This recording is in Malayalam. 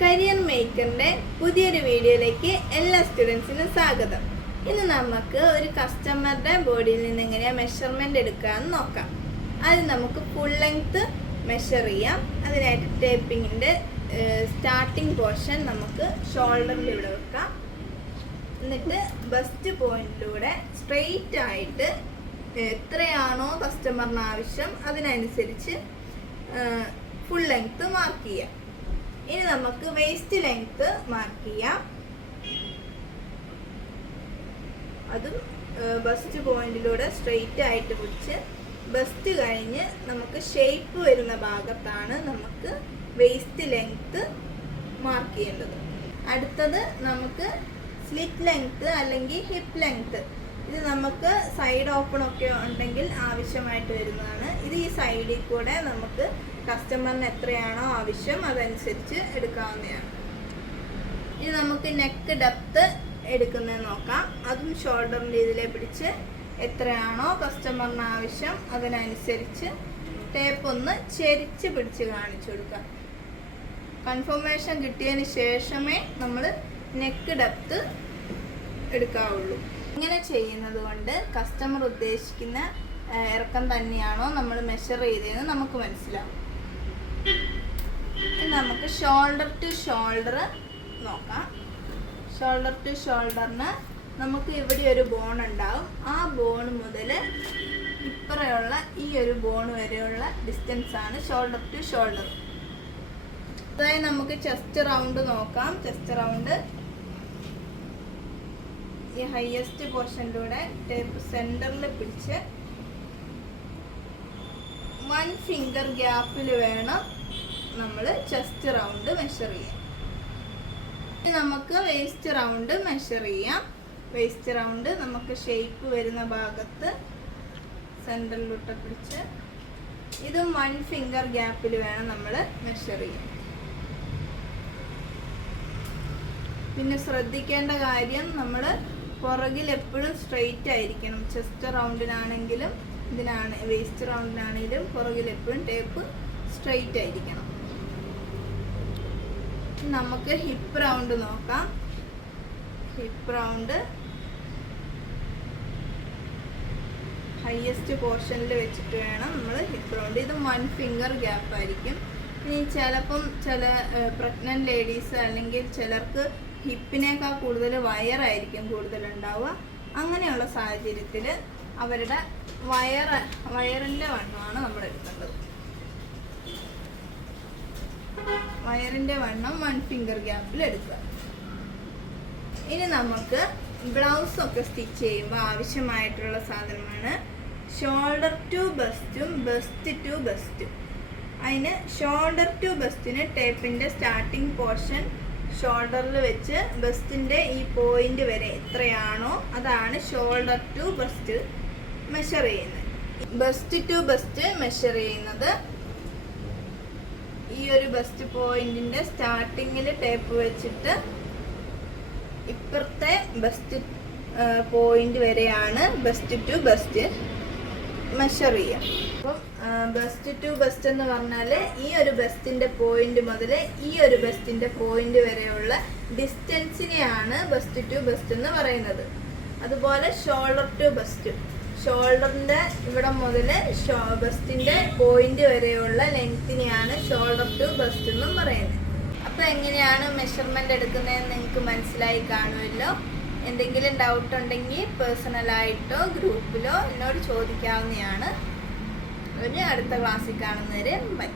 കരിയർ മേക്കറിൻ്റെ പുതിയൊരു വീഡിയോയിലേക്ക് എല്ലാ സ്റ്റുഡൻസിനും സ്വാഗതം. ഇന്ന് നമുക്ക് ഒരു കസ്റ്റമറുടെ ബോഡിയിൽ നിന്ന് എങ്ങനെയാണ് മെഷർമെൻറ്റ് എടുക്കാമെന്ന് നോക്കാം. അത് നമുക്ക് ഫുൾ ലെങ്ത്ത് മെഷർ ചെയ്യാം. അതിനായിട്ട് ടേപ്പിങ്ങിൻ്റെ സ്റ്റാർട്ടിങ് പോർഷൻ നമുക്ക് ഷോൾഡറിൻ്റെ ഇവിടെ വെക്കാം. എന്നിട്ട് ബസ്റ്റ് പോയിന്റിലൂടെ സ്ട്രെയിറ്റ് ആയിട്ട് എത്രയാണോ കസ്റ്റമറിന് ആവശ്യം അതിനനുസരിച്ച് ഫുൾ ലെങ്ത്ത് മാർക്ക് ചെയ്യാം. ഇനി നമുക്ക് വേസ്റ്റ് ലെങ്ത്ത് മാർക്ക് ചെയ്യാം. അതും ബസ്റ്റ് പോയിന്റിലൂടെ സ്ട്രെയിറ്റ് ആയിട്ട് പിടിച്ച് ബസ്റ്റ് കഴിഞ്ഞ് നമുക്ക് ഷേപ്പ് വരുന്ന ഭാഗത്താണ് നമുക്ക് വേസ്റ്റ് ലെങ്ത്ത് മാർക്ക് ചെയ്യേണ്ടത്. അടുത്തത് നമുക്ക് സ്ലിറ്റ് ലെങ്ത്ത് അല്ലെങ്കിൽ ഹിപ്പ് ലെങ്ത്ത്. ഇത് നമുക്ക് സൈഡ് ഓപ്പൺ ഒക്കെ ഉണ്ടെങ്കിൽ ആവശ്യമായിട്ട് വരുന്നതാണ്. ഇത് ഈ സൈഡിൽ കൂടെ നമുക്ക് കസ്റ്റമറിന് എത്രയാണോ ആവശ്യം അതനുസരിച്ച് എടുക്കാവുന്നതാണ്. ഇനി നമുക്ക് നെക്ക് ഡെപ്ത്ത് എടുക്കുന്നത് നോക്കാം. അതും ഷോൾഡറിൻ്റെ ഇതിലെ പിടിച്ച് എത്രയാണോ കസ്റ്റമറിന് ആവശ്യം അതിനനുസരിച്ച് ടേപ്പ് ഒന്ന് ചെരിച്ച് പിടിച്ച് കാണിച്ചു കൊടുക്കാം. കൺഫർമേഷൻ കിട്ടിയതിന് ശേഷമേ നമ്മൾ നെക്ക് ഡെപ്ത്ത് എടുക്കാവുള്ളൂ. ഇങ്ങനെ ചെയ്യുന്നത് കൊണ്ട് കസ്റ്റമർ ഉദ്ദേശിക്കുന്ന ഇറക്കം തന്നെയാണോ നമ്മൾ മെഷർ ചെയ്തതെന്ന് നമുക്ക് മനസ്സിലാവും. നമുക്ക് ഷോൾഡർ ടു ഷോൾഡർ നോക്കാം. ഷോൾഡർ ടു ഷോൾഡറിന് നമുക്ക് ഇവിടെ ഒരു ബോൺ ഉണ്ടാവും. ആ ബോൺ മുതൽ ഇപ്പറയുള്ള ഈ ഒരു ബോൺ വരെയുള്ള ഡിസ്റ്റൻസ് ആണ് ഷോൾഡർ ടു ഷോൾഡർ. അതായത് നമുക്ക് ചെസ്റ്റ് റൗണ്ട് നോക്കാം. ചെസ്റ്റ് റൗണ്ട് ഈ ഹയസ്റ്റ് പോർഷനിലൂടെ ടേപ്പ് സെന്ററിൽ പിടിച്ച് 1 ഫിംഗർ ഗ്യാപ്പിൽ വേണം നമ്മൾ ചെസ്റ്റ് റൗണ്ട് മെഷർ ചെയ്യാം. നമുക്ക് വേസ്റ്റ് റൗണ്ട് മെഷർ ചെയ്യാം. വേസ്റ്റ് റൗണ്ട് നമുക്ക് ഷേപ്പ് വരുന്ന ഭാഗത്ത് സെന്ററിലോട്ട് പിടിച്ച് ഇതും 1 ഫിംഗർ ഗ്യാപ്പിൽ വേണം നമ്മൾ മെഷർ ചെയ്യാൻ. പിന്നെ ശ്രദ്ധിക്കേണ്ട കാര്യം നമ്മൾ പുറകിൽ എപ്പോഴും സ്ട്രെയിറ്റ് ആയിരിക്കണം. ചെസ്റ്റ് റൗണ്ടിനാണെങ്കിലും വേസ്റ്റ് റൗണ്ടിനാണെങ്കിലും പുറകിൽ എപ്പോഴും ടേപ്പ് സ്ട്രെയിറ്റ് ആയിരിക്കണം. നമുക്ക് ഹിപ്പ് റൗണ്ട് നോക്കാം. ഹിപ്പ് റൗണ്ട് ഹയസ്റ്റ് പോർഷനിൽ വെച്ചിട്ട് വേണം നമ്മൾ ഹിപ്പ് റൗണ്ട്. ഇത് 1 ഫിംഗർ ഗ്യാപ്പ് ആയിരിക്കും. ഇനി ചിലപ്പം ചില പ്രഗ്നന്റ് ലേഡീസ് അല്ലെങ്കിൽ ചിലർക്ക് ഹിപ്പിനേക്കാൾ കൂടുതൽ വയറായിരിക്കും കൂടുതലുണ്ടാവുക. അങ്ങനെയുള്ള സാഹചര്യത്തിൽ അവരുടെ വയറിൻ്റെ വണ്ണമാണ് നമ്മൾ എടുക്കേണ്ടത്. വയറിൻ്റെ വണ്ണം 1 ഫിംഗർ ഗ്യാപ്പിൽ എടുക്കുക. ഇനി നമുക്ക് ബ്ലൗസ് ഒക്കെ സ്റ്റിച്ച് ചെയ്യുമ്പോൾ ആവശ്യമായിട്ടുള്ള സാധനമാണ് ഷോൾഡർ ടു ബസ്റ്റും ബസ്റ്റ് ടു ബസ്റ്റും. അതിന് ഷോൾഡർ ടു ബസ്റ്റിന് ടേപ്പിൻ്റെ സ്റ്റാർട്ടിങ് പോർഷൻ ഷോൾഡറിൽ വെച്ച് ബസ്റ്റിൻ്റെ ഈ പോയിന്റ് വരെ എത്രയാണോ അതാണ് ഷോൾഡർ ടു ബസ്റ്റ് മെഷർ ചെയ്യുന്നത്. ബസ്റ്റ് ടു ബസ്റ്റ് മെഷർ ചെയ്യുന്നത് ഈ ഒരു ബസ്റ്റ് പോയിന്റിന്റെ സ്റ്റാർട്ടിങ്ങിൽ ടേപ്പ് വെച്ചിട്ട് ഇപ്പുറത്തെ ബസ്റ്റ് പോയിന്റ് വരെയാണ് ബസ്റ്റ് ടു ബസ്റ്റ് മെഷർ ചെയ്യുക. അപ്പം ബസ്റ്റ് ടു ബസ്റ്റ് എന്ന് പറഞ്ഞാൽ ഈ ഒരു ബസ്റ്റിന്റെ പോയിന്റ് മുതൽ ഈ ഒരു ബസ്റ്റിന്റെ പോയിന്റ് വരെയുള്ള ഡിസ്റ്റൻസിനെയാണ് ബസ്റ്റ് ടു ബസ്റ്റ് എന്ന് പറയുന്നത്. അതുപോലെ ഷോൾഡർ ടു ബസ്റ്റ്, ഷോൾഡറിന്റെ ഇവിടെ മുതൽ ബസ്റ്റിന്റെ പോയിന്റ് വരെയുള്ള ലെങ്തിനെയാണ് ഷോൾഡർ ടു ബസ്റ്റ് എന്നും പറയുന്നത്. അപ്പോൾ എങ്ങനെയാണ് മെഷർമെന്റ് എടുക്കുന്നതെന്ന് നിങ്ങൾക്ക് മനസ്സിലായി കാണുമല്ലോ. എന്തെങ്കിലും ഡൗട്ട് ഉണ്ടെങ്കിൽ പേഴ്സണലായിട്ടോ ഗ്രൂപ്പിലോ എന്നോട് ചോദിക്കാവുന്നതാണ്. അടുത്ത ക്ലാസ്സിൽ കാണുന്നവരെ ബൈ.